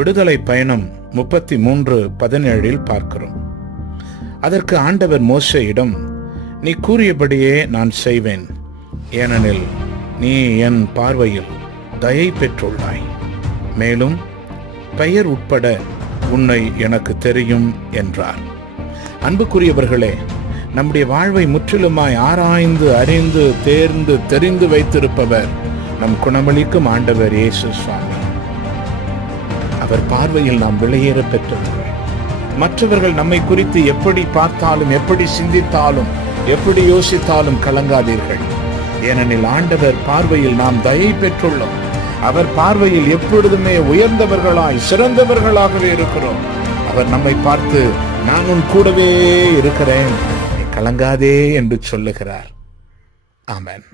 விடுதலை பயணம் முப்பத்தி மூன்று பதினேழில் பார்க்கிறோம். அதற்கு ஆண்டவர் மோசையிடம் நீ கூறியபடியே நான் செய்வேன். ஏனெனில் நீ என் பார்வையில் தயை பெற்றுள்ளாய். மேலும் பெயர் உட்பட உன்னை எனக்கு தெரியும் என்றார். அன்புக்குரியவர்களே நம்முடைய வாழ்வை முற்றிலுமாய் ஆராய்ந்து அறிந்து தேர்ந்து தெரிந்து வைத்திருப்பவர் நம் குணமளிக்கும் ஆண்டவர் இயேசு சுவாமி. அவர் பார்வையில் நாம் வெளியேற பெற்றவர்கள். மற்றவர்கள் நம்மை குறித்து எப்படி பார்த்தாலும் எப்படி சிந்தித்தாலும் எப்படி யோசித்தாலும் கலங்காதீர்கள். ஏனெனில் ஆண்டவர் பார்வையில் நாம் தயை பெற்றுள்ளோம். அவர் பார்வையில் எப்பொழுதுமே உயர்ந்தவர்களாய் சிறந்தவர்களாகவே இருக்கிறோம். அவர் நம்மை பார்த்து நான் உன் கூடவே இருக்கிறேன். கலங்காதே என்று சொல்லுகிறார். ஆமன்.